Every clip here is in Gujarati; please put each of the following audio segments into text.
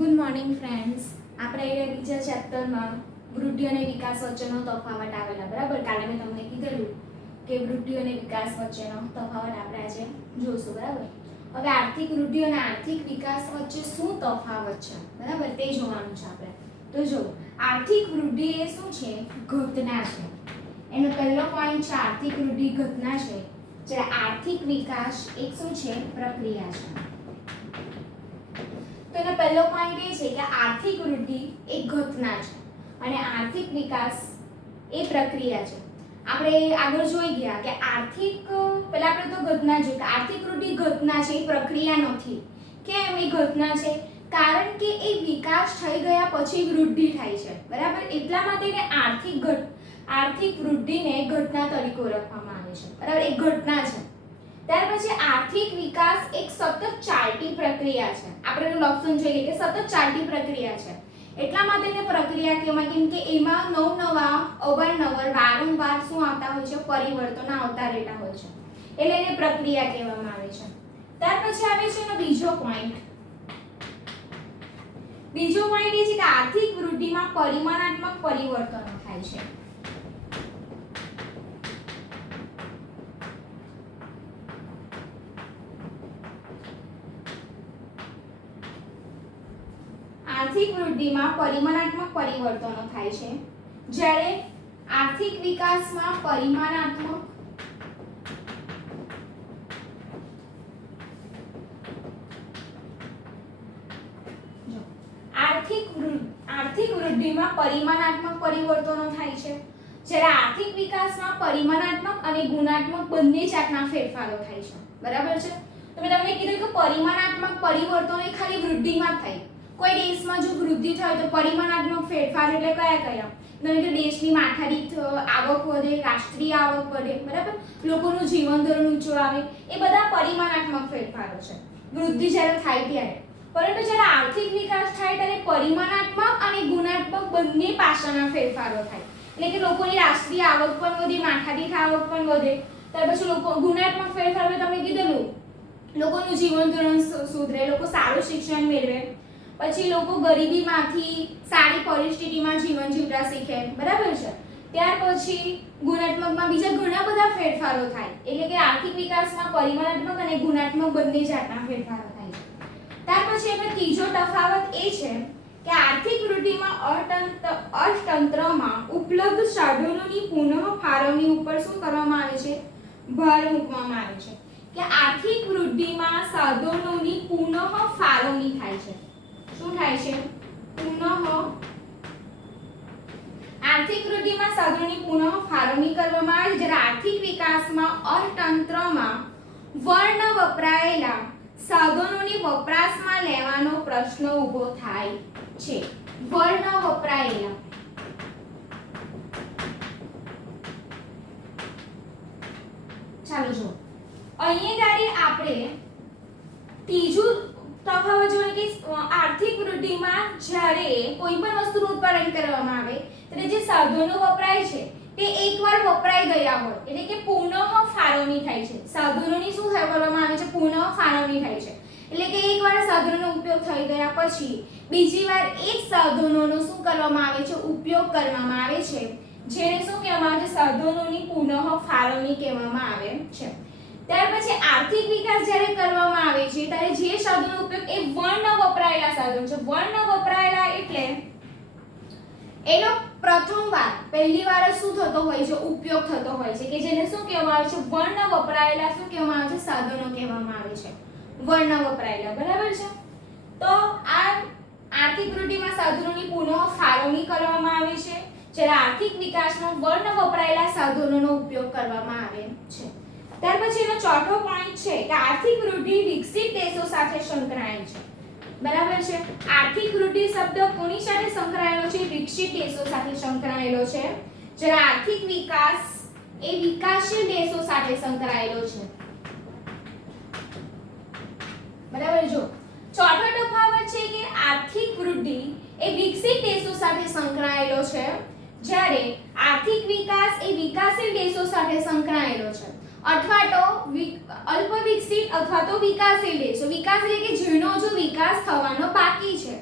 Good morning friends. આપણે અહીંયા બીજા ચેપ્ટરમાં વૃદ્ધિ અને વિકાસ વચ્ચેનો તફાવત આવેલા. બરાબર, કાલે મેં તમને કીધેલું કે વૃદ્ધિ અને વિકાસ વચ્ચેનો તફાવત આપણે આજે જોઈશું. બરાબર, હવે આર્થિક વૃદ્ધિ અને આર્થિક વિકાસ વચ્ચે શું તફાવત છે, બરાબર, તે જોવાનું છે આપણે. તો જો આર્થિક વૃદ્ધિ એ શું છે? ઘટના છે. એનો પહેલો પોઈન્ટ છે આર્થિક વૃદ્ધિ ઘટના છે, જ્યારે આર્થિક વિકાસ એક શું છે? પ્રક્રિયા છે. તો એનો પહેલો પોઈન્ટ એ છે કે આર્થિક વૃદ્ધિ એ ઘટના છે અને આર્થિક વિકાસ એ પ્રક્રિયા છે. આપણે આગળ જોઈ ગયા કે આર્થિક પહેલા આપણે તો ઘટના જોઈ કે આર્થિક વૃદ્ધિ ઘટના છે, એ પ્રક્રિયા નથી. કેમ એ ઘટના છે? કારણ કે એ વિકાસ થઈ ગયા પછી વૃદ્ધિ થાય છે. બરાબર, એટલા માટે એને આર્થિક વૃદ્ધિને ઘટના તરીકે ઓળખવામાં આવે છે. બરાબર, એક ઘટના છે. ત્યાર પછી આર્થિક વિકાસ એક સતત ચાલતી પ્રક્રિયા છે. આપણે એનું લક્ષણ જોઈએ કે સતત ચાલતી પ્રક્રિયા છે. એટલા માટે એને પ્રક્રિયા કહેવાય કેમ કે એમાં નવા અવારનવાર વારંવાર શું આવતા હોય છે? પરિવર્તનો આવતા રહેતા હોય છે, એટલે એને પ્રક્રિયા કહેવામાં આવે છે. ત્યાર પછી આવે છે એનો બીજો પોઈન્ટ. બીજો પોઈન્ટ એ છે કે આર્થિક વૃદ્ધિમાં પરિમાણાત્મક પરિવર્તનો થાય છે. આર્થિક વૃદ્ધિમાં પરિમાણાત્મક પરિવર્તનો થાય છે, જ્યારે આર્થિક વિકાસમાં પરિમાણાત્મક આર્થિક વૃદ્ધિમાં પરિમાણાત્મક પરિવર્તનો થાય છે, જ્યારે આર્થિક વિકાસમાં પરિમાણાત્મક અને ગુણાત્મક બંને જાતના ફેરફારો થાય છે. બરાબર છે? તો મેં તમને કીધું કે પરિમાણાત્મક પરિવર્તનો એ ખાલી વૃદ્ધિમાં જ થાય. કોઈ દેશમાં જો વૃદ્ધિ થાય તો પરિમાણાત્મક ફેરફાર એટલે કયા? જેમ કે દેશની માથાદીઠ આવક વધે, રાષ્ટ્રીય આવક વધે, બરાબર, લોકોનું જીવન ધોરણ ઊંચું આવે, એ બધા પરિમાણાત્મક ફેરફારો છે વૃદ્ધિ જ્યારે થાય ત્યારે. પરંતુ જ્યારે આર્થિક વિકાસ થાય ત્યારે પરિમાણાત્મક અને ગુણાત્મક બંને પાસાના ફેરફારો થાય. એટલે કે લોકોની રાષ્ટ્રીય આવક પણ વધે, માથાદીઠ આવક પણ વધે. ત્યાર પછી લોકો ગુણાત્મક ફેરફાર મેં તમને કીધેલું, લોકોનું જીવન ધોરણ સુધરે, લોકો સારું શિક્ષણ મેળવે, પછી લોકો ગરીબીમાંથી સારી પરિસ્થિતિમાં જીવન જીવતા શીખે. બરાબર છે? ત્યાર પછી ગુણાત્મકમાં બીજા ઘણા બધા ફેરફારો થાય. એટલે કે આર્થિક વિકાસમાં પરિમાણાત્મક અને ગુણાત્મક બંને જાતના ફેરફારો થાય છે. ત્યાર પછી એનો ત્રીજો તફાવત એ છે કે આર્થિક વૃદ્ધિમાં અર્થતંત્રમાં ઉપલબ્ધ સાધનોની પુનઃ ફાળવણી ઉપર શું કરવામાં આવે છે? ભાર મૂકવામાં આવે છે. કે આર્થિક વૃદ્ધિમાં સાધનોની પુનઃ ફાળવણી થાય છે. શું થાય છે? આર્થિક વૃદ્ધિમાં સાધનોની પુનઃ ફાળવણી કરવામાં આવે છે, જ્યારે આર્થિક વિકાસમાં અર્થતંત્રમાં વર્ણ વપરાયેલા સાધનોની વપરાશમાં લેવાનો પ્રશ્ન ઊભો થાય છે. વર્ણ વપરાયેલા, ચાલો જો અહીંયા આપણે ત્રીજું તફાવત જોઈએ કે આર્થિક વૃદ્ધિમાં જ્યારે કોઈ પણ વસ્તુનું ઉત્પાદન કરવામાં આવે ત્યારે જે સાધનો વપરાય છે તે એકવાર વપરાઈ ગયા હોય, એટલે કે પુનઃ ફાળવણી થાય છે. સાધનોની શું કરવામાં આવે છે? પુનઃ ફાળવણી થાય છે. એટલે કે એકવાર સાધનોનો ઉપયોગ થઈ ગયા પછી બીજી વાર એ જ સાધનોનો શું કરવામાં આવે છે? ઉપયોગ કરવામાં આવે છે, જેને શું કહેવામાં આવે છે? સાધનોની પુનઃ ફાળવણી કહેવામાં આવે છે. ત્યાર પછી આર્થિક વિકાસ જ્યારે કરવામાં આવે છે ત્યારે જે સાધનનો ઉપયોગ એ વર્ણ વપરાયેલા સાધનો છે. વર્ણ વપરાયેલા એટલે એનો પહેલી વાર શું થતો હોય છે? ઉપયોગ થતો હોય છે, કે જેને શું કહેવામાં આવે છે? વર્ણ વપરાયેલા શું કહેવામાં આવે છે? સાધનો કહેવામાં આવે છે. વર્ણ વપરાયેલા. બરાબર છે? તો આ આર્થિક વૃદ્ધિમાં સાધનોની પુનઃ ફાળવણી કરવામાં આવે છે, જ્યારે આર્થિક વિકાસમાં વર્ણ વપરાયેલા સાધનોનો ઉપયોગ કરવામાં આવે છે. ત્યાર પછી એનો ચોથો પોઈન્ટ છે કે આર્થિક વૃદ્ધિ વિકસિત દેશો સાથે સંકળાયેલ છે. બરાબર છે? આર્થિક વૃદ્ધિ શબ્દ કોની સાથે સંકળાયેલો છે? વિકસિત દેશો સાથે સંકળાયેલો છે, જ્યારે આર્થિક વિકાસ એ વિકાસશીલ દેશો સાથે સંકળાયેલો છે. બરાબર, જો ચોથો તફાવત છે કે આર્થિક વૃદ્ધિ એ વિકસિત દેશો સાથે સંકળાયેલો છે, જ્યારે આર્થિક વિકાસ એ વિકાસશીલ દેશો સાથે સંકળાયેલો છે. અથવા તો અલ્પ વિકસિત અથવા તો વિકાસશીલ દેશો. વિકાસ એટલે કે જેનો જો વિકાસ થવાનો બાકી છે,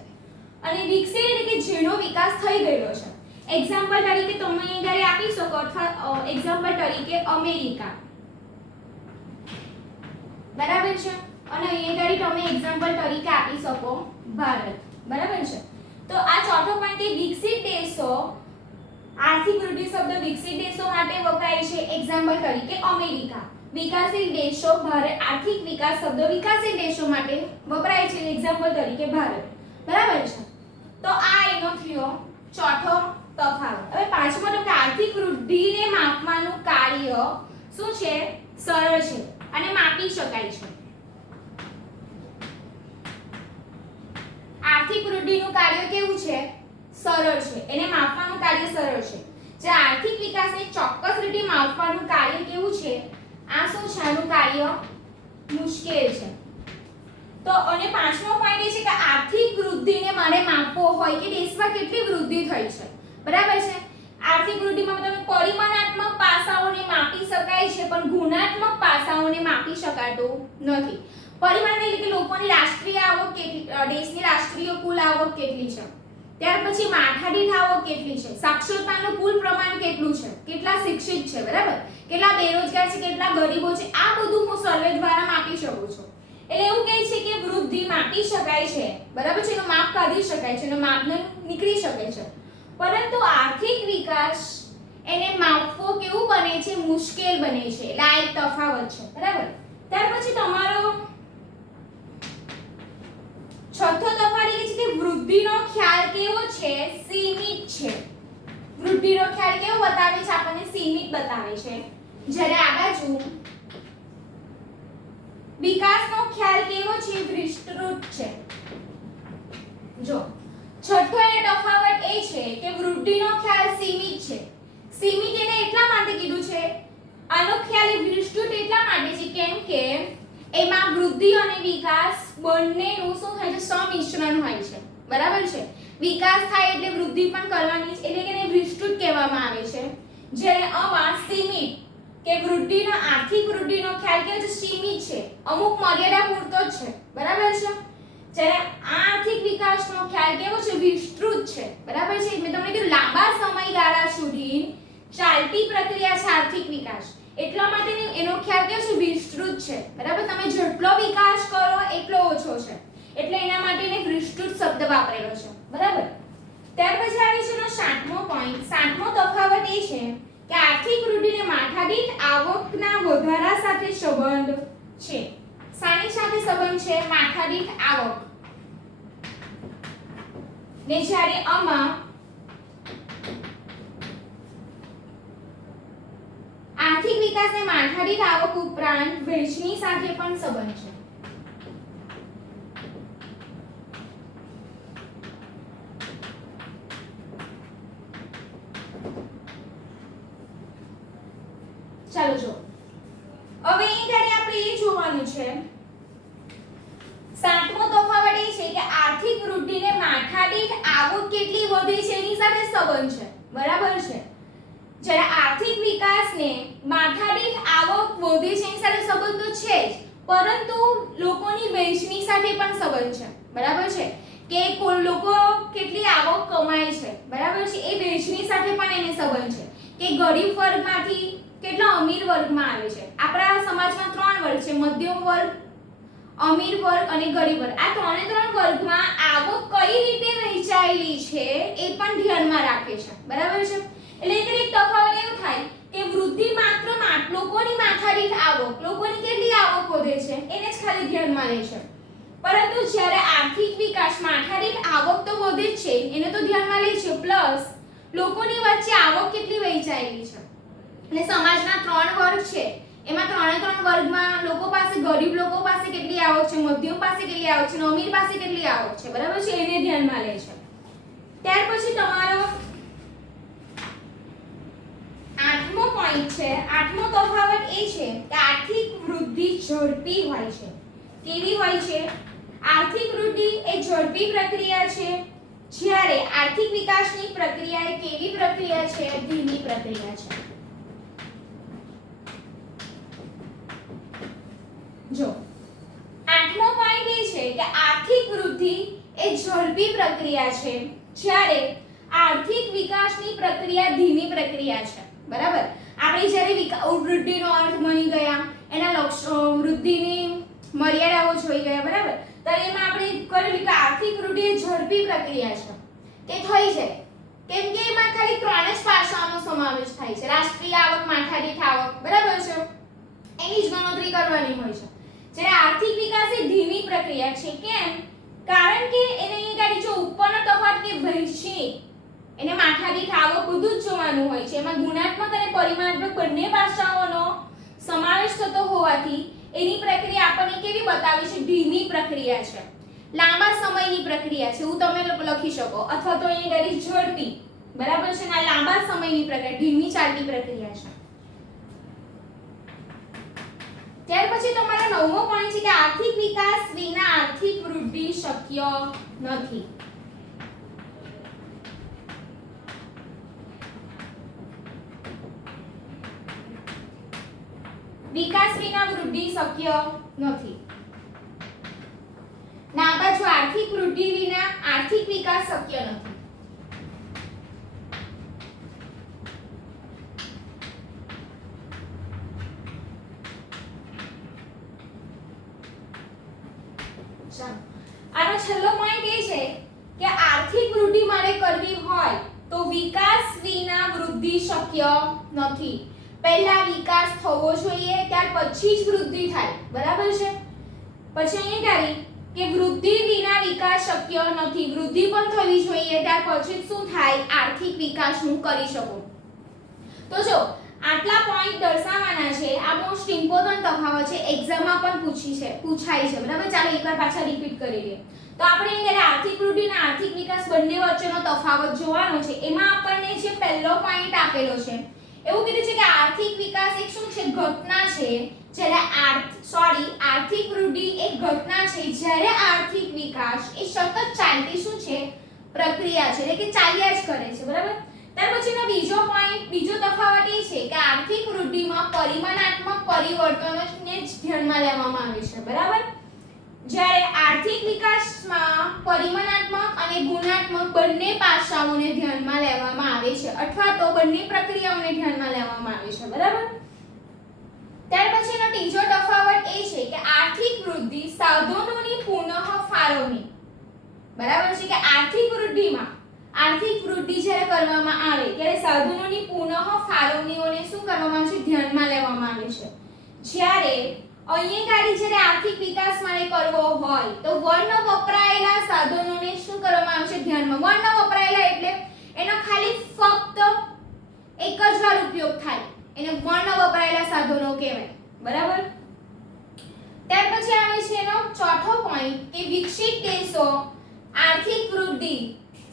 અને વિકસિત એટલે કે જેનો વિકાસ થઈ ગયેલો છે. એક્ઝામ્પલ તરીકે તમે અહીંયા આપી શકો અથવા એક્ઝામ્પલ તરીકે અમેરિકા, બરાબર છે, અને અહીંયા તમે એક્ઝામ્પલ તરીકે આપી શકો ભારત, બરાબર છે. તો આ ચોથો પોઈન્ટ કે વિકસિત દેશો, આર્થિક વૃદ્ધિ શબ્દ વિકસિત દેશો માટે વપરાય છે એક્ઝામ્પલ તરીકે અમેરિકા. વિકાસશીલ દેશો, ભારત, આર્થિક વિકાસ શબ્દ વિકાસશીલ દેશો માટે વપરાય છે એક્ઝામ્પલ તરીકે ભારત, બરાબર છે. તો આ એનો થયો ચોથો તફાવત. હવે પાંચમો તો કે આર્થિક વૃદ્ધિને માપવાનું કાર્ય શું છે? સરળ છે અને માપી શકાય છે. આર્થિક વૃદ્ધિનું કાર્ય કેવું છે? સરળ છે. એને માપવાનું કાર્ય સરળ છે. જે આર્થિક વિકાસને ચોક્કસ રીતે માપવાનું કાર્ય કેવું છે? આ શું છે? આનું કાર્ય મુશ્કેલ છે. તો અને પાંચમો પોઈન્ટ એ છે કે આર્થિક વૃદ્ધિને મારે માપવો હોય કે દેશમાં કેટલી વૃદ્ધિ થઈ છે, બરાબર છે. આર્થિક વૃદ્ધિમાં તમે પરિમાણાત્મક પાસાઓને માપી શકાય છે પણ ગુણાત્મક પાસાઓને માપી શકાતું નથી. પરિમાણ એટલે કે લોકોની રાષ્ટ્રીય આવક કેટલી, દેશની રાષ્ટ્રીય કુલ આવક કેટલી છે, ત્યાર પછી માથાદીઠ આવક કેટલી છે, સાક્ષરતાનું કુલ પ્રમાણ કેટલું છે, કેટલા શિક્ષિત છે, બરાબર, કેટલા બેરોજગાર છે, કેટલા ગરીબો છે, આ બધું હું સર્વે દ્વારા માપી શકું છું. એટલે એવું કહે છે કે વૃદ્ધિ માપી શકાય છે, બરાબર છે, એનો માપ કાઢી શકાય છે, એનો માપદંડ નીકળી શકે છે. પરંતુ આર્થિક વિકાસ એને માપવો કેવું બને છે? મુશ્કેલ બને છે. એટલે આ એક તફાવત છે, બરાબર. ત્યાર પછી તમારો છઠ્ઠો તફાવત એ છે કે વૃદ્ધિનો ખ્યાલ કેવો છે? સીમિત છે. વૃદ્ધિનો ખ્યાલ કેવો બતાવે છે? આપણને સીમિત બતાવે છે. જ્યારે આ બાજુ વિકાસનો ખ્યાલ કેવો છે? વિસ્તૃત છે. જો છઠ્ઠો એને તફાવત એ છે કે વૃદ્ધિનો ખ્યાલ સીમિત છે. સીમિત એને એટલા માટે કીધું છે, આનો ખ્યાલ વિસ્તૃત એટલા માટે છે કેમ કે એમાં વૃદ્ધિ અને વિકાસ બંનેનું શું થાય છે? સંમિશ્રણ હોય છે, બરાબર છે. વિકાસ થાય એટલે વૃદ્ધિ પણ કરવાની છે, એટલે કે એને વિસ્તૃત કહેવામાં આવે છે. જ્યારે આમાં સીમિત કે વૃદ્ધિનો, આર્થિક વૃદ્ધિનો ખ્યાલ કેવો છે? સીમિત છે, અમુક મર્યાદા પૂરતો જ છે, બરાબર છે. જ્યારે આર્થિક વિકાસનો ખ્યાલ કેવો છે? વિસ્તૃત છે, બરાબર છે. મેં તમને કીધું લાંબા સમયગાળા સુધી ચાલતી પ્રક્રિયા છે આર્થિક વિકાસ, એટલા માટે એનો ખ્યાલ કેવો છે? વિસ્તૃત છે, બરાબર. તમે જેટલો વિકાસ કરો એટલો ઓછો છે, એટલે એના માટે એને વિસ્તૃત શબ્દ વાપરેલો છે, બરાબર. ત્યાર પછી આવે છે એનો સાતમો પોઈન્ટ. સાતમો તફાવત એ છે કે આર્થિક વૃદ્ધિને માથાદીઠ આવકના વધારા સાથે સંબંધ છે. શાની સાથે સંબંધ છે? માથાદીઠ આવક. ને જ્યારે આમાં આર્થિક વિકાસને માથાદીઠ આવક ઉપરાંત વહેંચણી સાથે પણ સંબંધ છે. ચાલો જો હવે અહીંયા આપણે એ જોવાનું છે, સાતમો તફાવત એ છે કે આર્થિક વૃદ્ધિને માથાદીઠ આવક કેટલી વધે છે એની સાથે સંબંધ છે, બરાબર છે. જ્યારે આર્થિક વિકાસને માથાદીઠ આવક વધે છે એની સાથે સંબંધ તો છે જ, પરંતુ લોકોની વહેંચણી સાથે પણ સંબંધ છે, બરાબર છે. કે લોકો કેટલી આવક કમાય છે, બરાબર છે, એ વહેંચણી સાથે પણ એને સંબંધ છે. કે ગરીબ વર્ગમાંથી કેટલા અમીર વર્ગમાં આવે છે. આપણા સમાજમાં ત્રણ વર્ગ છે, મધ્યમ વર્ગ, અમીર વર્ગ અને ગરીબ વર્ગ. આ ત્રણ વર્ગમાં આવક કઈ રીતે વહેંચાયેલી છે એ પણ ધ્યાનમાં રાખે છે, બરાબર છે. એટલે એક તફાવત એવું થાય કે વૃદ્ધિ માત્ર લોકોની માથાદીઠ આવક, લોકોની કેટલી આવક વધે છે એને જ ખાલી ધ્યાનમાં લે છે. પરંતુ જ્યારે આર્થિક વિકાસ માથાદીઠ આવક તો વધે જ છે, એને તો ધ્યાનમાં લે છે, પ્લસ લોકોની વચ્ચે આવક કેટલી વહેંચાયેલી છે. એટલે સમાજના ત્રણ વર્ગ છે, એમાં ત્રણ વર્ગમાં લોકો પાસે, ગરીબ લોકો પાસે કેટલી આવક છે, મધ્યમ પાસે કેટલી આવક છે, અમીર પાસે કેટલી આવક છે, બરાબર છે, એને ધ્યાનમાં લે છે. ત્યાર પછી તમારો આઠમો પોઈન્ટ છે. આઠમો તફાવત એ છે કે આર્થિક વૃદ્ધિ ઝડપી હોય છે. કેવી હોય છે? આર્થિક વૃદ્ધિ એ ઝડપી પ્રક્રિયા છે, જ્યારે આર્થિક વિકાસની પ્રક્રિયા એ કેવી પ્રક્રિયા છે? ધીમી પ્રક્રિયા છે. જો આઠમો પોઈન્ટ એ છે કે આર્થિક વૃદ્ધિ એ એ ઝડપી પ્રક્રિયા છે, જ્યારે આર્થિક વિકાસની પ્રક્રિયા ધીમી પ્રક્રિયા છે. બરાબર. આપણે જ્યારે વૃદ્ધિનો અર્થ મળી ગયા, એના લક્ષ્યો, વૃદ્ધિની મર્યાદાઓ જોઈ ગયા. બરાબર. તો એમાં આપણે કહ્યું કે આર્થિક વૃદ્ધિ એ ઝડપી પ્રક્રિયા છે. તે થઈ જાય કેમ કે એમાં ખાલી 3 જ પાસાઓનો સમાવેશ થાય છે. રાષ્ટ્રીય આવક, માથાદીઠ આવક. બરાબર છે. એની જ ગણતરી કરવાની હોય છે. જ્યારે આર્થિક વિકાસ એ ધીમી પ્રક્રિયા છે. કેમ? કારણ કે એને અહીંયા જો ઉપરનો તફાવત કે વૈશ્વિક, એને માથાદીઠ આવક બધું જ જોવાનું હોય છે. એમાં ગુણાત્મક અને પરિમાણાત્મક બંને પાસાઓનો સમાવેશ થતો હોવાથી એની પ્રક્રિયા આપણને કેવી બતાવી છે? ધીમી પ્રક્રિયા છે, લાંબા સમયની પ્રક્રિયા છે એવું તમે લખી શકો, અથવા તો અહીંયા ઝડપી. બરાબર છે. ના, લાંબા સમયની પ્રક્રિયા, ધીમી ચાલતી પ્રક્રિયા છે. ત્યાર પછી તમારો 9મો પોઈન્ટ છે કે આર્થિક વિકાસ વિના આર્થિક વૃદ્ધિ શક્ય નથી. વિકાસ વિના વૃદ્ધિ શક્ય નથી. ના બાજુ આર્થિક વૃદ્ધિ વિના આર્થિક વિકાસ શક્ય નથી. આનો છેલ્લો પોઈન્ટ એ છે કે આર્થિક વૃદ્ધિ મારે કરવી હોય તો વિકાસ વિના વૃદ્ધિ શક્ય નથી. પહેલા વિકાસ થવો જોઈએ, ત્યાર પછી જ વૃદ્ધિ થાય. બરાબર છે. પછી અહીંયા કે વૃદ્ધિ વિના વિકાસ શક્ય નથી. વૃદ્ધિ પણ થવી જોઈએ, ત્યાર પછી શું થાય? આર્થિક વિકાસ હું કરી શકું. તો જો આટલા પોઈન્ટ દર્શાવવાના છે. આ મોસ્ટ ઇમ્પોર્ટન્ટ તફાવત છે, એક્ઝામમાં પણ પૂછાય છે. બરાબર. ચાલો એકવાર પાછા રિપીટ કરી લઈએ. તો આપણે અહીંયા આર્થિક વૃદ્ધિ અને આર્થિક વિકાસ બંને વચ્ચેનો તફાવત જોવાનો છે. એમાં આપણને જે પહેલો પોઈન્ટ આપેલો છે એવું કીધું છે કે આર્થિક વિકાસ એક શું છે? ઘટના છે. જ્યારે આર્થિક વૃદ્ધિ એક ઘટના છે, જ્યારે આર્થિક વિકાસ એ સતત ચાલતી શું છે? પ્રક્રિયા છે, એટલે કે ચાલ્યા જ કરે છે. બરાબર. ત્યાર પછીનો બીજો તફાવત એ છે કે આર્થિક વૃદ્ધિમાં પરિમાણાત્મક પરિવર્તનોને જ ધ્યાનમાં લેવામાં આવે છે. બરાબર. જ્યારે આર્થિક વિકાસમાં પરિમાણાત્મક અને ગુણાત્મક બંને પાસાઓને ધ્યાનમાં લેવામાં આવે છે, અથવા તો બંને પ્રક્રિયાઓને ધ્યાનમાં લેવામાં આવે છે. બરાબર. ત્યાર પછીનો ત્રીજો તફાવત એ છે કે આર્થિક વૃદ્ધિ સાધનોની પુનઃફાળવણી. બરાબર છે. કે આર્થિક વૃદ્ધિ જ્યારે કરવામાં આવે ત્યારે સાધનોની પુનઃફાળવણીઓને શું કરવામાં આવે છે? ધ્યાનમાં લેવામાં આવે છે. જ્યારે જ્યારે આર્થિક વિકાસ માટે કરવો હોય તો વન વપરાયેલા સાધનોને શું કરવામાં આવે છે? ધ્યાનમાં. વન વપરાયેલા એટલે એનો ખાલી ફક્ત એક જ વાર ઉપયોગ થાય, એને વન વપરાયેલા સાધનો કહેવાય. બરાબર. ત્યાર પછી આવે છે એનો ચોથો પોઈન્ટ કે વિકસિત દેશો આર્થિક વૃદ્ધિ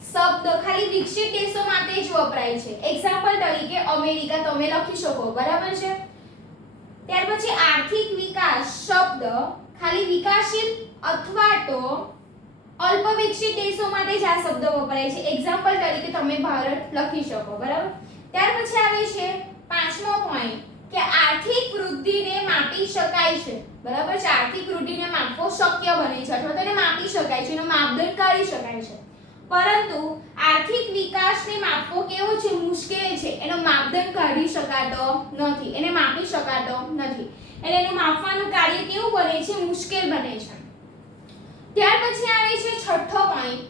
શબ્દ ખાલી વિકસિત દેશો માટે જ વપરાય છે. એક્ઝામ્પલ તરીકે અમેરિકા તમે લખી શકો. બરાબર છે. ત્યાર પછી આર્થિક વિકાસ શબ્દ ખાલી વિકાસશીલ અથવા તો અલ્પ વિકસિત દેશો માટે જ આ શબ્દ વપરાય છે. એક્ઝામ્પલ તરીકે તમે ભારત લખી શકો. બરાબર. ત્યાર પછી આવે છે પાંચમો પોઈન્ટ કે આર્થિક વૃદ્ધિને માપી શકાય છે. બરાબર છે. આર્થિક વૃદ્ધિને માપવો શક્ય બને છે, અથવા તો એને માપી શકાય છે, એનો માપદંડ કાઢી શકાય છે. પરંતુ આર્થિક વિકાસને માપવો કેવો છે? મુશ્કેલ છે. એનો માપદંડ કાઢી શકાતો નથી, એને માપી શકાતો નથી. એટલે એનું માપવાનું કાર્ય કેવું બને છે? મુશ્કેલ બને છે. ત્યાર પછી આવે છે છઠ્ઠો પોઈન્ટ.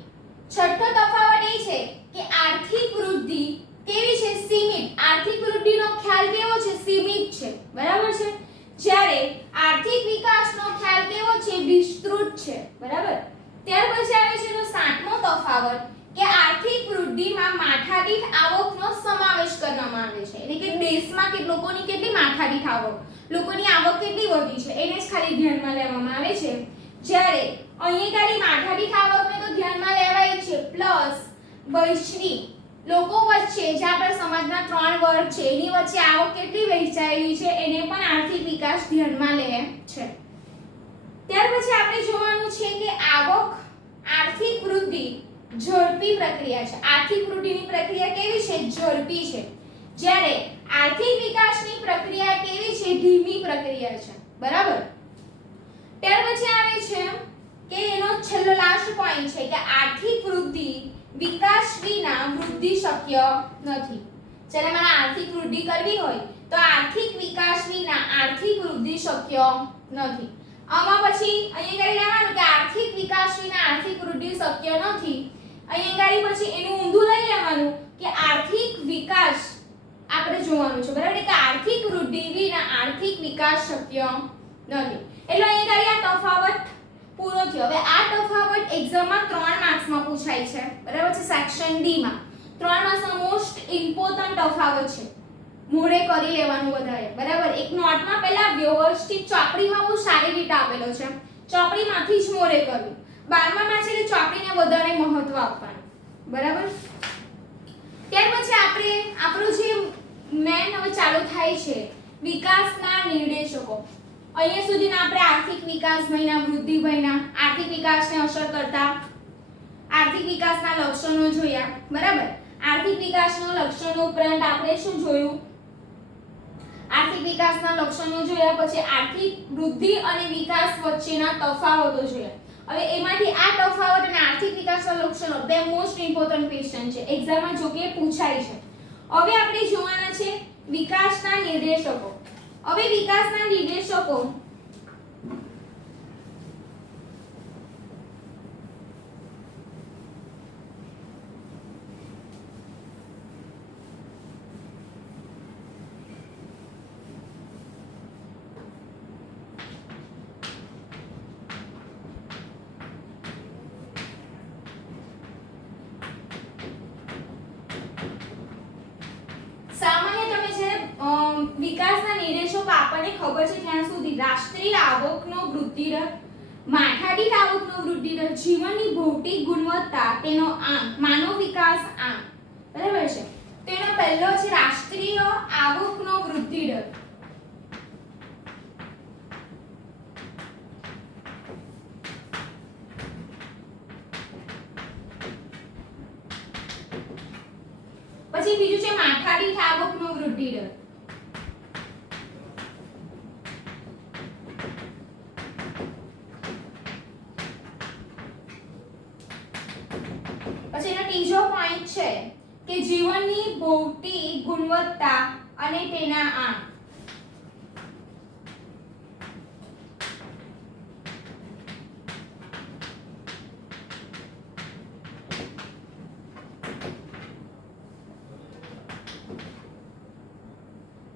છઠ્ઠો તફાવત એ છે કે આર્થિક વૃદ્ધિ કેવી છે? સીમિત. આર્થિક વૃદ્ધિનો ખ્યાલ કેવો છે? સીમિત છે. બરાબર છે. જ્યારે આર્થિક વિકાસનો ખ્યાલ કેવો છે? વિસ્તૃત છે. બરાબર. ત્યાર પછી આવે છે તો સાતમો તફાવત કે આર્થિક વૃદ્ધિમાં માથાદીઠ આવકનો સમાવેશ કરવામાં આવે છે. એટલે કે દેશમાં લોકોની કેટલી માથાદીઠ આવક, લોકોની આવક કેટલી વધી છે એને જ ખાલી ધ્યાનમાં લેવામાં આવે છે. જ્યારે અહીંયા માથાદીઠ આવકને તો ધ્યાનમાં લેવાય છે, પ્લસ વૈશ્વિક લોકો વચ્ચે જે આપણા સમાજના 3 વર્ગ છે એની વચ્ચે આવક કેટલી વહેંચાયેલી છે એને પણ આર્થિક વિકાસ ધ્યાનમાં લે છે. ત્યાર પછી આપણે જોવાનું છે કે આર્થિક વૃદ્ધિ ઝડપી પ્રક્રિયા છે. આર્થિક વૃદ્ધિની પ્રક્રિયા કેવી છે? ઝડપી છે. જ્યારે આર્થિક વિકાસની પ્રક્રિયા કેવી છે? ધીમી પ્રક્રિયા છે. બરાબર. ત્યાર પછી આવે છે કે એનો છેલ્લો લાસ્ટ પોઈન્ટ છે કે આર્થિક વૃદ્ધિ વિકાસ વિના વૃદ્ધિ શક્ય નથી. જ્યારે મને આર્થિક વૃદ્ધિ કરવી હોય તો આર્થિક વિકાસ વિના આર્થિક વૃદ્ધિ શક્ય નથી. આમાં પછી અહીંયા કરી લેવાનું કે આર્થિક વિકાસ વિના આર્થિક વૃદ્ધિ શક્ય નથી. અહીંયા કરી પછી એનું ઊંધું લઈ લેવાનું કે આર્થિક વિકાસ આપણે જોવાનું છે, બરાબર, કે આર્થિક વૃદ્ધિ વિના આર્થિક વિકાસ શક્ય નથી. એટલે અહીંયા કરી આ તફાવત પૂરો થયો. હવે આ તફાવત એક્ઝામમાં 3 માર્ક્સમાં પૂછાય છે, બરાબર છે, સેક્શન ડી માં 3 માર્ક્સનો મોસ્ટ ઇમ્પોર્ટન્ટ તફાવત છે. મોઢે કરી લેવાનું બધાએ, બરાબર. એક નોટમાં પહેલા વ્યવસ્થિત ચોપડીમાં બહુ સારી રીતે આપેલો છે, ચોપડીમાંથી જ મોઢે કરવું. 12માં છે એટલે ચોપડીને વધારે મહત્વ આપવાનું, બરાબર. ત્યાર પછી આપણે આપણું જે મેન હવે ચાલુ થાય છે વિકાસના નિર્દેશકો. અહીંયા સુધીના આપણે આર્થિક વિકાસ ભણ્યા, વૃદ્ધિ ભણ્યા, આર્થિક વિકાસને અસર કરતા આર્થિક વિકાસના લક્ષણો જોયા, બરાબર. આર્થિક વિકાસના લક્ષણો ઉપરાંત આપણે શું જોયું? આર્થિક વિકાસના લક્ષણો જોયા, પછી આર્થિક વૃદ્ધિ અને વિકાસ વચ્ચેના તફાવતો જોયા. હવે એમાંથી આ તફાવત અને આર્થિક વિકાસના લક્ષણો બે મોસ્ટ ઇમ્પોર્ટન્ટ ક્વેશ્ચન છે, એક્ઝામમાં જો કે પૂછાય છે. હવે આપણે જોવાના છે વિકાસના નિર્દેશકો. હવે વિકાસના નિર્દેશકો વિકાસના નિર્દેશકો આપણને ખબર છે ત્યાં સુધી રાષ્ટ્રીય આવકનો વૃદ્ધિ દર, માથાદીઠ આવકનો વૃદ્ધિ દર, જીવનની ભૌતિક ગુણવત્તા, તેનો આંક, માનવ વિકાસ આંક, બરાબર છે. તેનો પહેલો છે રાષ્ટ્રીય આવકનો વૃદ્ધિ દર. પછી બીજું છે માથાદીઠ આવકનો વૃદ્ધિ દર. પછી એનો ત્રીજો પોઈન્ટ છે કે જીવનની ભૌતિક ગુણવત્તા અને તેના આંક.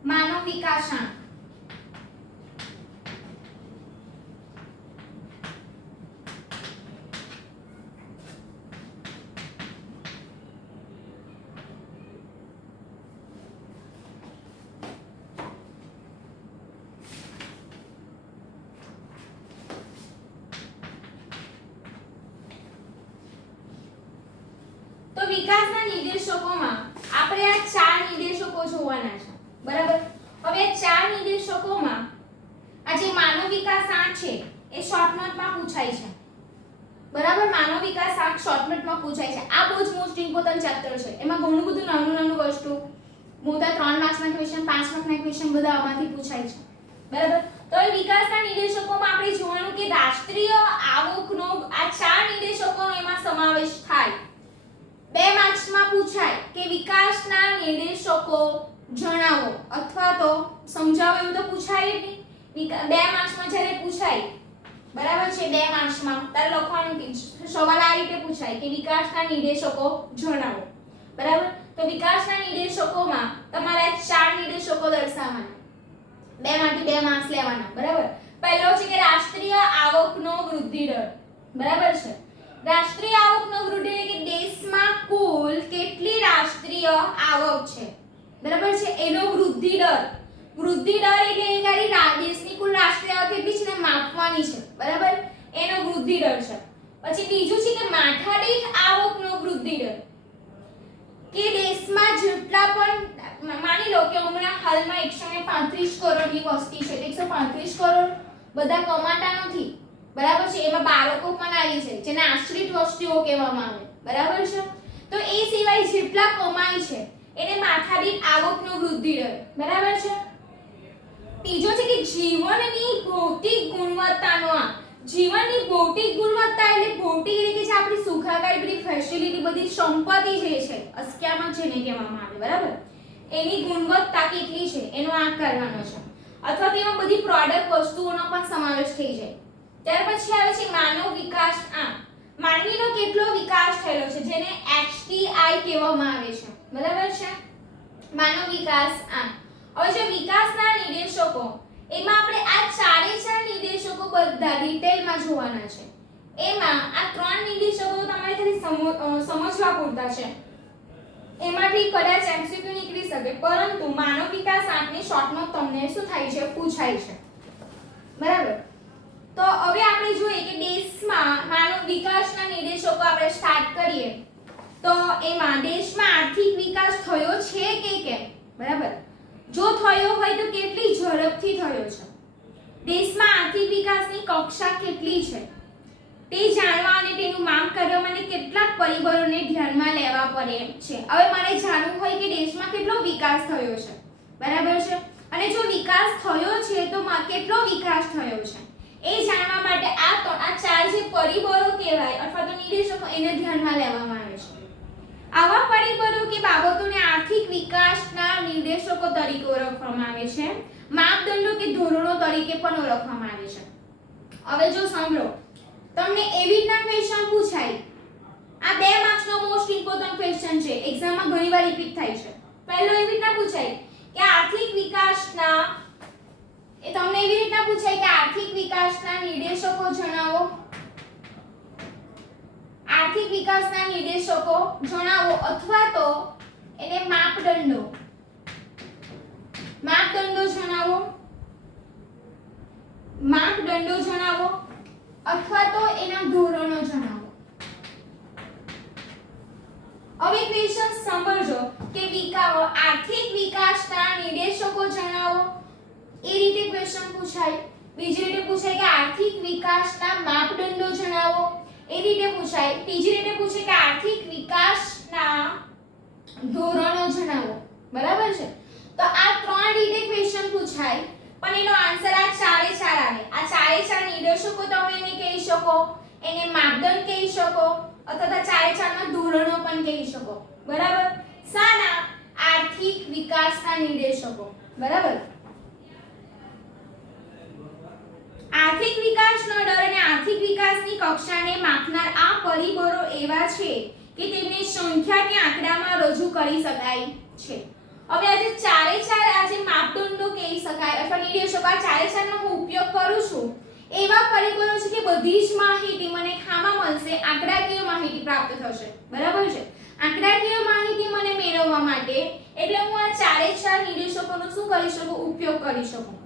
માનવ વિકાસ આંક. તો વિકાસના નિર્દેશકોમાં આપણે આ 4 નિર્દેશકો જોવાના છે, બરાબર. હવે 4 નિર્દેશકોમાં આ જે માનવ વિકાસ આંક છે એ શોર્ટ નોટમાં પૂછાય છે, બરાબર. માનવ વિકાસ આંક શોર્ટ નોટમાં પૂછાય છે. આ બહુ જ મોસ્ટ ઇમ્પોર્ટન્ટ ચેપ્ટર છે. એમાં ઘણું બધું નાનું વસ્તુ મોટા 3 માર્ક્સના ક્વેશ્ચન, 5 માર્ક્સના ક્વેશ્ચન બધા આમાંથી પૂછાય છે, બરાબર. તો એ વિકાસના નિર્દેશકોમાં આપણે જોવાનું કે રાષ્ટ્રીય આવકનો આ 4 નિર્દેશકોનો એમાં સમાવેશ થાય. 2 માર્ક્સમાં પૂછાય કે વિકાસના નિર્દેશકો જણાવો અથવા તો સમજાવો, એવું તો પૂછાય જ નહીં. 2 માર્ક્સમાં જ્યારે પૂછાય, બરાબર છે, 2 માર્ક્સમાં ત્યારે લખવાનું કે સવાલ આ રીતે પૂછાય કે વિકાસના નિર્દેશકો જણાવો, બરાબર. તો વિકાસના નિર્દેશકોમાં તમારે 4 નિર્દેશકો દર્શાવવાના, 2 માંથી 2 માર્ક્સ લેવાના, બરાબર. પહેલો છે કે રાષ્ટ્રીય આવકનો વૃદ્ધિ દર, બરાબર છે. રાષ્ટ્રીય આવકનો વૃદ્ધિ એટલે કે દેશમાં કુલ કેટલી રાષ્ટ્રીય આવક છે, બરાબર છે, એનો વૃદ્ધિ દર. વૃદ્ધિ દર એટલે એની દેશની કુલ રાષ્ટ્રીય આવક કેટલી છે ને માપવાની છે, બરાબર, એનો વૃદ્ધિ દર છે. પછી બીજું છે કે માથાદીઠ આવકનો વૃદ્ધિ દર, કે દેશમાં જેટલા પણ માની લો કે હમણાં હાલમાં 135 કરોડની વસ્તી છે, 135 કરોડ બધા કમાતા નથી, બરાબર છે, એમાં બાળકો પણ આવી છે જેને આશ્રિત વસ્તીઓ કહેવામાં આવે, બરાબર છે. તો એ સિવાય જેટલા કમાય છે એને માથાદીઠ આવકનો વૃદ્ધિ દર, બરાબર છે. ત્રીજો છે કે જીવનની ભૌતિક ગુણવત્તાનો આંક. જીવનની ભૌતિક ગુણવત્તા એટલે ભૌતિક એટલે કે જે આપણી સુખાકારી બધી ફેસિલિટી બધી સંપત્તિ જે છે અસ્ક્યામક જેને કહેવામાં આવે બરાબર એની ગુણવત્તા કેટલી છે એનો આંક કરવાનો છે અથવા તેમાં બધી પ્રોડક્ટ વસ્તુઓનો પણ સમાવેશ થઈ જાય ત્યાર પછી આવે છે માનવ વિકાસ આંક માનવીનો કેટલો વિકાસ થયેલો છે જેને HTI કહેવામાં આવે છે બરાબર છે માનવ વિકાસ આંક હવે જે વિકાસના નિર્દેશકો એમાં આપણે આ ચારે ચાર નિર્દેશકો બધા ડિટેલમાં જોવાના છે એમાં આ ત્રણ નિર્દેશકો તમારે ખાલી સમજવા પૂરતા છે એમાંથી કદાચ MCQ નીકળી શકે પરંતુ માનવ વિકાસ આંકની શોર્ટમાં તમને શું થાય છે પૂછાય છે બરાબર તો હવે આપણે જોઈએ કે દેશમાં માનવ વિકાસના નિર્દેશકો આપણે સ્ટાર્ટ કરીએ તો એમાં દેશમાં આર્થિક વિકાસ થયો છે કે કેમ બરાબર જો થયો હોય તો કેટલી ઝડપથી થયો છે દેશમાં આર્થિક વિકાસની કક્ષા કેટલી છે તે જાણવા અને તેનું માપ કરવા માટે કેટલાક પરિબળોને ધ્યાનમાં લેવા પડે છે હવે મારે જાણવું હોય કે દેશમાં કેટલો વિકાસ થયો છે બરાબર છે અને જો વિકાસ થયો છે તો કેટલો વિકાસ થયો છે એ જાણવા માટે આ ચાર જે પરિબળો કહેવાય અથવા તો નિર્દેશકો એને ધ્યાનમાં લેવામાં આવે છે આવા પરિબળો કે બાબતોને આર્થિક વિકાસના નિર્દેશકો તરીકે ઓળખવામાં આવે છે માપદંડો કે ધોરણો તરીકે પણ ઓળખવામાં આવે છે હવે જો સાંભળો તમને એવી રીતના ક્વેશ્ચન પૂછાય આ 2 માર્ક્સનો મોસ્ટ ઇમ્પોર્ટન્ટ ક્વેશ્ચન છે એક્ઝામમાં ઘણીવાર રિપીટ થાય છે પહેલો એવી રીતના પૂછાય કે આર્થિક વિકાસના તમને એવી રીતના પૂછાય કે આર્થિક વિકાસના નિર્દેશકો જણાવો આર્થિક વિકાસના નિર્દેશકો જણાવો અથવા તો એને માપદંડો જણાવો અથવા તો એના ધોરણો જણાવો હવે ક્વેશ્ચન સમજો કે આર્થિક વિકાસના નિર્દેશકો જણાવો એ રીતે ક્વેશ્ચન પૂછાય બીજી રીતે પૂછાય કે આર્થિક વિકાસના માપદંડો જણાવો એ રીતે પૂછાય ત્રીજી રીતે પૂછે કે આર્થિક વિકાસના ધોરણો જણાવો બરાબર છે તો આ ત્રણ રીતે ક્વેશ્ચન પૂછાય પણ એનો આન્સર આ ચારે ચાર આવે આ ચારે ચાર નિર્દેશકો તમે એને કહી શકો એને માપદંડ કહી શકો અથવા ચારે ચારના ધોરણો પણ કહી શકો બરાબર સાના આર્થિક વિકાસના નિર્દેશકો બરાબર આર્થિક વિકાસનો દર અને આર્થિક વિકાસની કક્ષાને માપનાર આ પરિબળો એવા છે કે તેમને સંખ્યા કે આંકડામાં રજૂ કરી શકાય છે હવે આજે ચારે ચાર આજે માપદંડો કહી શકાય અથવા નિર્દેશકો આ ચારે ચારનો હું ઉપયોગ કરું છું એવા પરિબળો છે કે બધી જ માહિતી મને ખામાં મળશે આંકડાકીય માહિતી પ્રાપ્ત થશે બરાબર છે આંકડાકીય માહિતી મને મેળવવા માટે એટલે હું આ ચારે ચાર નિર્દેશકોનો શું કરી શકું ઉપયોગ કરી શકું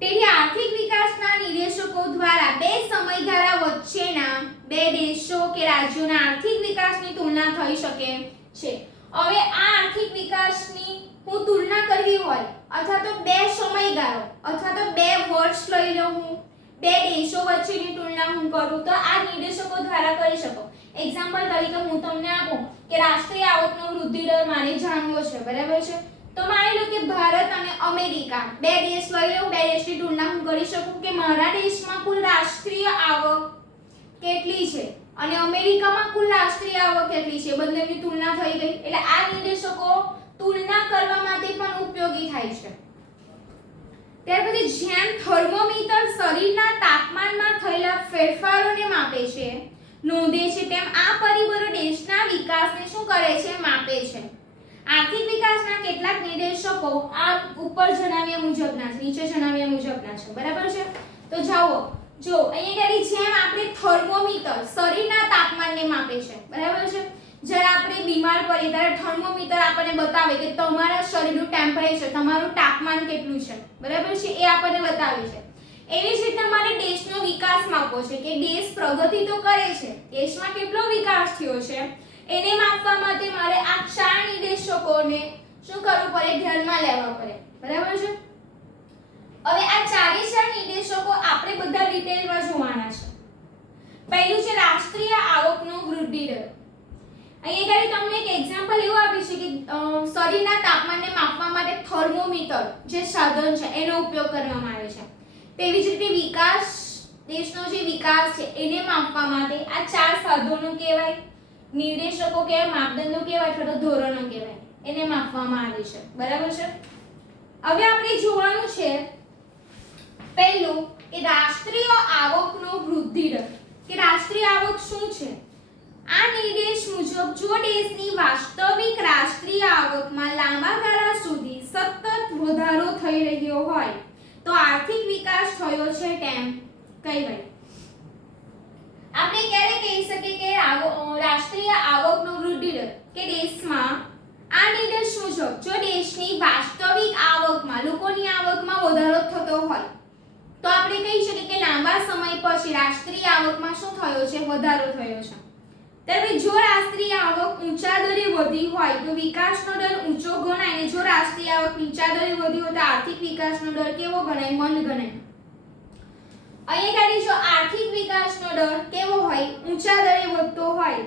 તેથી આર્થિક વિકાસના નિર્દેશકો દ્વારા બે સમયગાળા વચ્ચેના બે દેશો કે રાજ્યોના આર્થિક વિકાસની તુલના થઈ શકે છે હવે આ આર્થિક વિકાસની હું તુલના કરવી હોય અથવા તો બે સમયગાળો અથવા તો બે વર્ષ લઈ લઉં હું બે દેશો વચ્ચેની તુલના હું કરું તો આ નિર્દેશકો દ્વારા કરી શકો એક્ઝામ્પલ તરીકે હું તમને આપું કે રાષ્ટ્રીય આવકનો વૃદ્ધિ દર મારે જાણવો છે બરાબર છે તો માની લો કે ભારત અને અમેરિકા બે દેશ લઈ લઉં બે દેશની તુલના હું કરી શકું કે મારા દેશમાં કુલ રાષ્ટ્રીય આવક કેટલી છે અને અમેરિકામાં કુલ રાષ્ટ્રીય આવક કેટલી છે બંનેની તુલના થઈ ગઈ એટલે આ નિર્દેશકો તુલના કરવા માટે પણ ઉપયોગી થાય છે ત્યાર પછી જેમ થર્મોમીટર શરીરના તાપમાનમાં થયેલા ફેરફારોને માપે છે નોંધે છે તેમ આ પરિબળો દેશના વિકાસને શું કરે છે માપે છે આર્થિક વિકાસના કેટલાક નિર્દેશકો આ ઉપર જણાવ્યા મુજબના છે નીચે જણાવ્યા મુજબના છે બરાબર છે તો જાઓ જો અહીંયા જેમ આપણે થર્મોમીટર શરીરના તાપમાનને માપે છે બરાબર છે જ્યારે આપણે બીમાર પડીએ ત્યારે થર્મોમીટર આપણને બતાવે કે તમારા શરીરનું ટેમ્પરેચર તમારું તાપમાન કેટલું છે બરાબર છે એ આપણને બતાવે છે એવી જ રીતે તમારે દેશનો વિકાસ માપવો છે કે દેશ પ્રગતિ તો કરે છે દેશમાં કેટલો વિકાસ થયો છે એને માપવા માટે મારે આ ચાર નિર્દેશકોને શું કરવું પડે ધ્યાનમાં લેવા પડે બરાબર છે હવે આ ચારે ચાર નિર્દેશકો આપણે બધા ડિટેલમાં જોવાના છે પહેલું છે રાષ્ટ્રીય આવકનો વૃદ્ધિ દર અહીંયા તમને એક એક્ઝામ્પલ એવું આપી છે કે શરીરના તાપમાનને માપવા માટે થર્મોમીટર જે સાધન છે એનો ઉપયોગ કરવામાં આવે છે તેવી જ રીતે વિકાસ દેશનો જે વિકાસ છે એને માપવા માટે આ 4 સાધનો કહેવાય, નિર્દેશકો કહેવાય, માપદંડો કહેવાય અથવા તો ધોરણો કહેવાય, એને માપવામાં આવે છે. બરાબર છે. હવે આપણે જોવાનું છે પહેલું કે રાષ્ટ્રીય આવકનો વૃદ્ધિ દર. કે રાષ્ટ્રીય આવક શું છે? આ નિર્દેશ મુજબ જો દેશની વાસ્તવિક રાષ્ટ્રીય આવકમાં લાંબા ગાળા સુધી સતત વધારો થઈ રહ્યો હોય તો આર્થિક વિકાસ થયો છે તેમ કહેવાય. આપણે ક્યારે કહી શકીએ કે રાષ્ટ્રીય આવકનો વૃદ્ધિ દર કે દેશમાં આ નિર્દેશ મુજબ જો દેશની વાસ્તવિક આવકમાં લોકોની આવકમાં વધારો થતો હોય તો આપણે કહી શકીએ કે લાંબા સમય પછી રાષ્ટ્રીય આવકમાં શું થયો છે? વધારો થયો છે. ત્યારે જો રાષ્ટ્રીય આવક ઊંચા દરે વધી હોય તો વિકાસનો દર ઊંચો ગણાય, અને જો રાષ્ટ્રીય આવક નીચા દરે વધી હોય તો આર્થિક વિકાસનો દર કેવો ગણાય? મંદ ગણાય. અહીંયા ગાડી જો આર્થિક વિકાસનો દર કેવો હોય? ઊંચા દરે વધતો હોય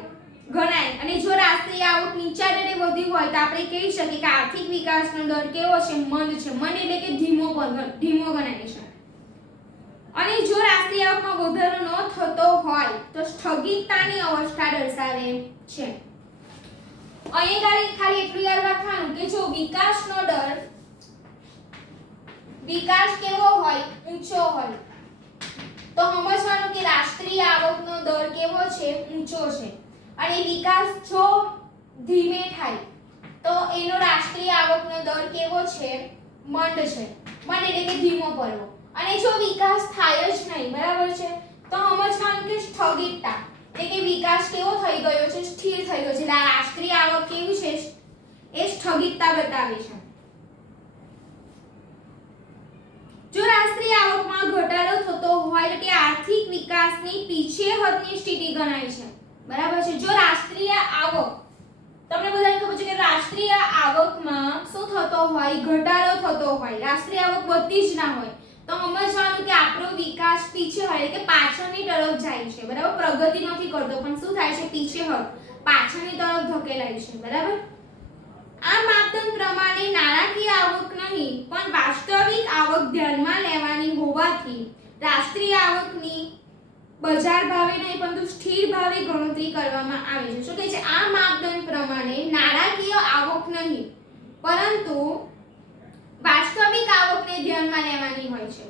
ગણાય, અને જો રાષ્ટ્રીય આવક નીચા દરે વધી હોય તો આપણે કહી શકીએ કે આર્થિક વિકાસનો દર કેવો છે? મંદ છે. મંદ એટલે કે ધીમો ગણાય છે. અને જો રાષ્ટ્રીય આવકમાં વધારો ન થતો હોય તો સ્થગિતતાની અવસ્થા દર્શાવે છે. અહીંયા ખાલી એટલું યાદ રાખવાનું કે જો વિકાસનો દર વિકાસ કેવો હોય? ઊંચો હોય તો સમજવાનું કે રાષ્ટ્રીય આવકનો દર કેવો છે? ઊંચો છે. અને વિકાસ જો ધીમે થાય તો એનો રાષ્ટ્રીય આવકનો દર કેવો છે? મંદ છે. મંદ એટલે કે ધીમો પડવો. અને જો વિકાસ થાય જ નહીં, બરાબર છે, તો સમજવાનું કે સ્થગિતતા એટલે કે વિકાસ કેવો થઈ ગયો છે? સ્થિર થઈ ગયો છે. એટલે આ રાષ્ટ્રીય આવક કેવું છે? એ સ્થગિતતા બતાવે છે. જો રાષ્ટ્રીય આવકમાં ઘટાડો થતો હોય તો તે આર્થિક વિકાસની પીછેહટની સ્થિતિ ગણાય છે. બરાબર છે. જો રાષ્ટ્રીય આવક, તમને બધાને ખબર છે કે રાષ્ટ્રીય આવકમાં શું થતો હોય? ઘટાડો થતો હોય. રાષ્ટ્રીય આવક વધતી જ ના હોય તો સમજવાનું કે આપણો વિકાસ પીછે હોય એટલે કે પાછળની તરફ જાય છે. બરાબર, પ્રગતિ નથી કરતો પણ શું થાય છે? પીછેહટ, પાછળની તરફ ધકેલાય છે. બરાબર. આ માપદંડ પ્રમાણે નાણાકીય આવક નહીં પણ વાસ્તવિક આવક ધ્યાનમાં લેવાની હોવાથી રાષ્ટ્રીય આવકની બજાર ભાવે નહીં પરંતુ સ્થિર ભાવે ગણતરી કરવામાં આવે છે. શું કહે છે? આ માપદંડ પ્રમાણે નાણાકીય આવક નહીં પરંતુ વાસ્તવિક આવકને ધ્યાનમાં લેવાની હોય છે.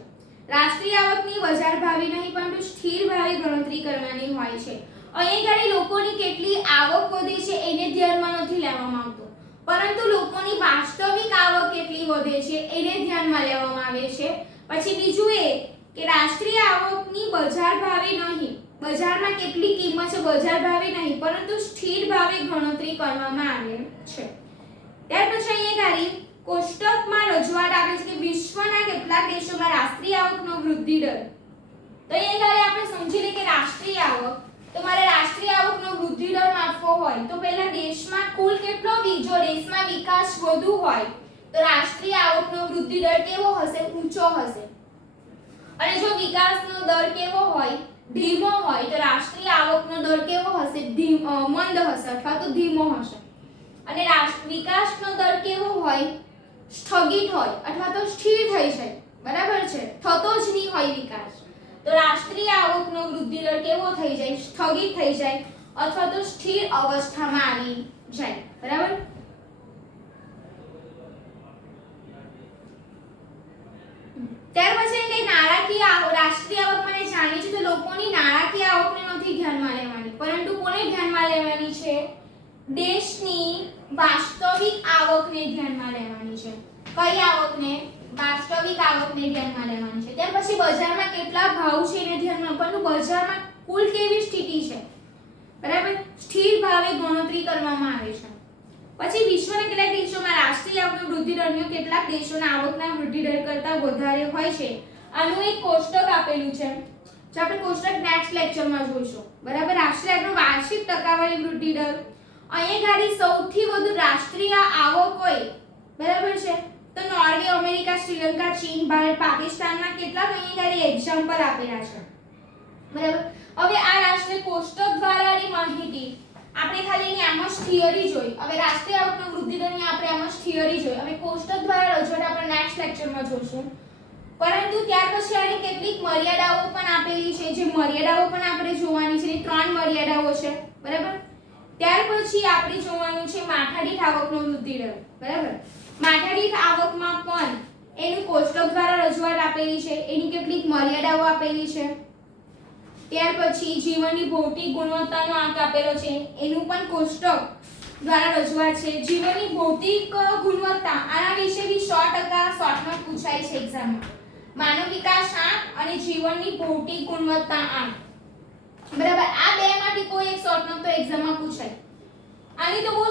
રાષ્ટ્રીય આવકની બજાર ભાવે નહીં પરંતુ સ્થિર ભાવે ગણતરી કરવાની હોય છે. અહીંયા લોકોની કેટલી આવક વધે છે એને ધ્યાનમાં નથી લેવામાં આવતું, પરંતુ લોકોની વાસ્તવિક આવક કેટલી વધે છે એને ધ્યાનમાં લેવામાં આવે છે. પછી બીજું એ કે રાષ્ટ્રીય આવકની બજાર ભાવે નહીં, બજારમાં કેટલી કિંમત છે બજાર ભાવે નહીં પરંતુ સ્થિર ભાવે ગણતરી કરવામાં આવે છે. ત્યાર પછી અહીંયા ગાડી કોષ્ટકમાં રજૂઆત આપે છે કે વિશ્વના કેટલાક દેશોમાં રાષ્ટ્રીય આવકનો વૃદ્ધિ દર. તો અહીંયા ગાડી આપણે સમજી લઈએ કે રાષ્ટ્રીય આવક, તો મારે રાષ્ટ્રીય આવકનો વૃદ્ધિ દર માપવો હોય તો પહેલા દેશમાં કુલ કેટલો જો દેશમાં વિકાસ વધુ હોય તો રાષ્ટ્રીય આવકનો વૃદ્ધિ દર કેવો હશે? ઊંચો હશે. અને જો વિકાસનો દર કેવો હોય? ધીમો હોય તો રાષ્ટ્રીય આવકનો દર કેવો હશે? મંદ હશે અથવા તો ધીમો હશે. અને વિકાસનો દર કેવો હોય? સ્થગિત હોય અથવા તો સ્થિર થઈ જાય. બરાબર છે, થતો જ નહીં હોય વિકાસ, તો રાષ્ટ્રીય આવકનો વૃદ્ધિ દર કેવો થઈ જાય? સ્થગિત થઈ જાય અથવા તો સ્થિર અવસ્થામાં આવી જાય. બરાબર. ત્યાર પછી કે નાણાકીય રાષ્ટ્રીય આવક મને જાણી છે તો લોકોની નાણાકીય આવકને નથી ધ્યાનમાં લેવાની પરંતુ કોને ધ્યાનમાં લેવાની છે? દેશની વાસ્તવિક આવકને ધ્યાનમાં લેવાની છે. કઈ આવકને? વાસ્તવિક આવકને ધ્યાનમાં લેવાની છે. ત્યાર પછી બજારમાં કેટલા ભાવ છે એને ધ્યાનમાં, પરંતુ બજારમાં કુલ કેવી સ્થિતિ છે? બરાબર, સ્થિર ભાવે ગણતરી કરવામાં આવે છે. પછી વિશ્વના કેટલાક દેશોમાં રાષ્ટ્રીય આવકનો વૃદ્ધિ દરમિયાન કેટલાક દેશોના આવકના વૃદ્ધિ દર કરતાં વધારે હોય છે. આનું એક કોષ્ટક આપેલું છે જે આપણે કોષ્ટક નેક્સ્ટ લેક્ચરમાં જોઈશું. બરાબર. રાષ્ટ્રીય આવકનો વાર્ષિક ટકાવારી વૃદ્ધિ દર. અહીંયા ગાડી સૌથી વધુ રાષ્ટ્રીય આવક હોય, બરાબર છે, તો નોર્વે, અમેરિકા, શ્રીલંકા, ચીન, ભારત, પાકિસ્તાનના કેટલાક અહીંયા ગાડી એક્ઝામ્પલ આપેલા છે. બરાબર. હવે આ રાષ્ટ્રીય કોષ્ટક દ્વારાની માહિતી આપણે ખાલી એની આમ જ થિયરી જોઈ. હવે રાષ્ટ્રીય આવકનો વૃદ્ધિ દરની આપણે આમ જ થિયરી જોઈ. હવે કોષ્ટક દ્વારા રજૂઆત આપણે નેક્સ્ટ લેક્ચરમાં જોઈશું. પરંતુ ત્યાર પછી આની કેટલીક મર્યાદાઓ પણ આપણે આપેલી છે, જે મર્યાદાઓ પણ આપણે જોવાની છે. 3 મર્યાદાઓ છે, બરાબર. ત્યાર પછી આપણે જોવાનું છે માથાદીઠ આવકનો વૃદ્ધિ દર, બરાબર. માથાદીઠ આવકમાં પણ એનું કોષ્ટક દ્વારા રજૂઆત આપેલી છે, એની કેટલીક મર્યાદાઓ આપેલી છે. ત્યાર પછી જીવનની ભૌતિક ગુણવત્તાનો આંક આપેલો છે, એનું પણ કોષ્ટક દ્વારા રજૂઆત છે. જીવનની ભૌતિક ગુણવત્તા આના વિશે બી 100% શોર્ટમાં પૂછાય છે એક્ઝામમાં. માનવ વિકાસ આંક અને જીવનની ભૌતિક ગુણવત્તા આંક, બરાબર. આ બેમાંથી કોઈ એક શોર્ટમાં તો એક્ઝામમાં પૂછાય. આની તો બહુ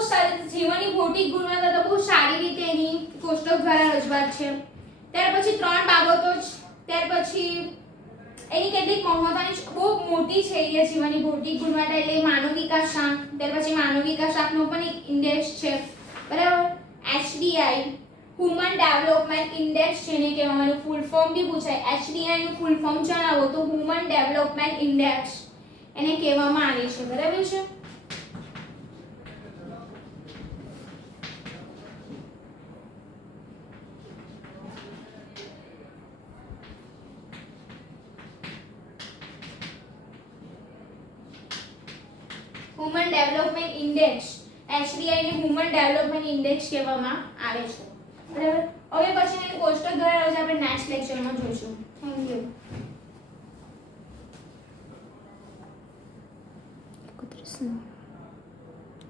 જીવનની ભૌતિક ગુણવત્તા તો બહુ સારી રીતે એની કોષ્ટક દ્વારા રજૂઆત છે. ત્યાર પછી 3 બાબતો જ. ત્યાર પછી એની કેટલીક મહત્વની બહુ મોટી છે એ જીવનની ભૌતિક ગુણવત્તા એટલે માનવ વિકાસ આંક. ત્યાર પછી માનવ વિકાસ આંકનો પણ એક ઇન્ડેક્સ છે, બરાબર. HDI હ્યુમન ડેવલપમેન્ટ ઇન્ડેક્સ જેને કહેવામાં, ફૂલ ફોર્મ બી પૂછાય. HDI નું ફૂલ ફોર્મ જણાવો તો હ્યુમન ડેવલપમેન્ટ ઇન્ડેક્સ એને કહેવામાં આવે છે, બરાબર છે. હ્યુમન ડેવલપમેન્ટ ઇન્ડેક્સ HDI ને હ્યુમન ડેવલપમેન્ટ ઇન્ડેક્સ કહેવામાં આવે છે, બરાબર. હવે પછી એનું કોષ્ટક દ્વારા આપણે નેક્સ્ટ લેક્ચરમાં જોઈશું. Thank you.